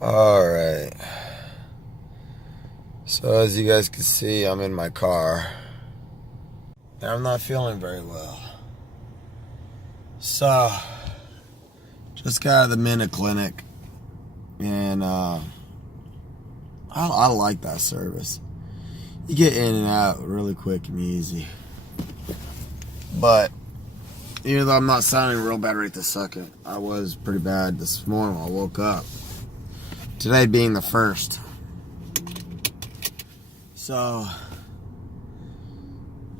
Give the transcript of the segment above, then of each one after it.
Alright. So as you guys can see, I'm in my car. And I'm not feeling very well. So, just got out of the Minute Clinic. And I like that service. You get in and out really quick and easy. But, even though I'm not sounding real bad right this second, I was pretty bad this morning when I woke up. Today being the first. So,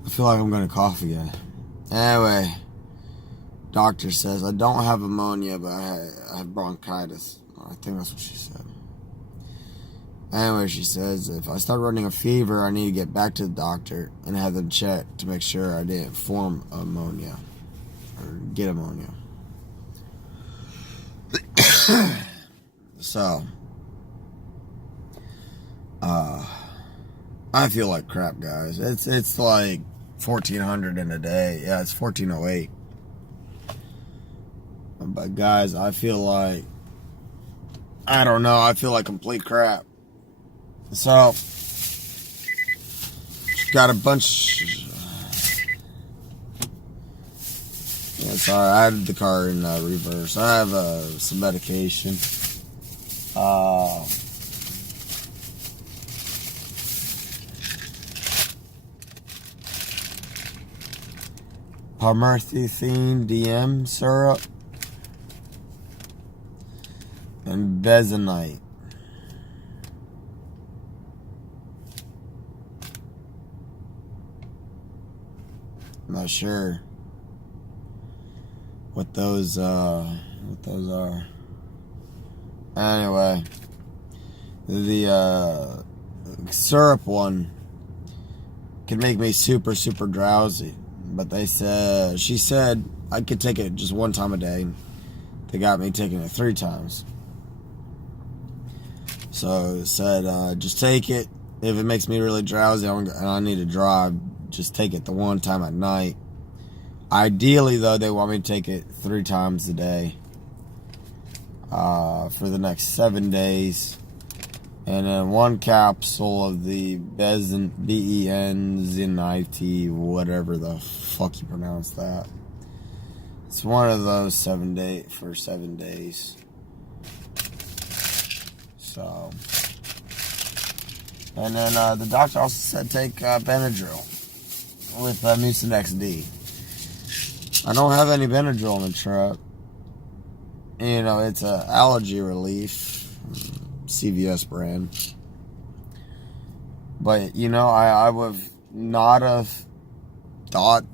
I feel like I'm going to cough again. Anyway, doctor says I don't have pneumonia, but I have bronchitis. I think that's what she said. Anyway, she says if I start running a fever, I need to get back to the doctor and have them check to make sure I didn't form ammonia or get ammonia. So, I feel like crap, guys. It's like 1400 in a day. Yeah, it's 1408. But guys, I feel like, I don't know, I feel like complete crap. So, got a bunch. Yeah, sorry, I had the car in reverse. I have some medication. Palmyrthine DM syrup and benzoate. I'm not sure what those are. Anyway, the syrup one can make me super drowsy. But she said I could take it just one time a day. They got me taking it 3 times. So it said, just take it. If it makes me really drowsy and I need to drive, just take it the one time at night. Ideally, though, they want me to take it 3 times a day for the next 7 days. And then 1 capsule of the benzoate, whatever the fuck you pronounce that. It's one of those 7 days. So, and then the doctor also said take Benadryl with Mucinex D. I don't have any Benadryl in the truck. You know, it's a allergy relief. CVS brand. But, you know, I would not have thought,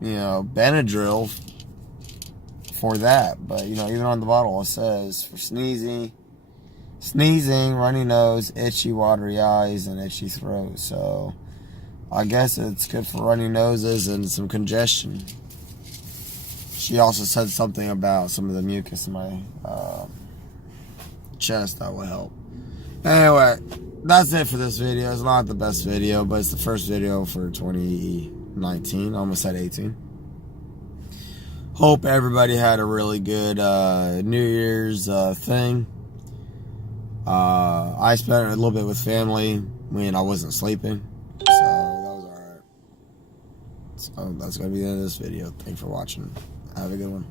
you know, Benadryl for that. But, you know, even on the bottle it says for sneezing, runny nose, itchy, watery eyes, and itchy throat. So, I guess it's good for runny noses and some congestion. She also said something about some of the mucus in my chest that will help. Anyway, that's it for this video. It's not the best video, but it's the first video for 2019. Almost said 18. Hope everybody had a really good New Year's thing. I spent a little bit with family when I wasn't sleeping, so that was alright. So that's gonna be the end of this video. Thanks for watching. Have a good one.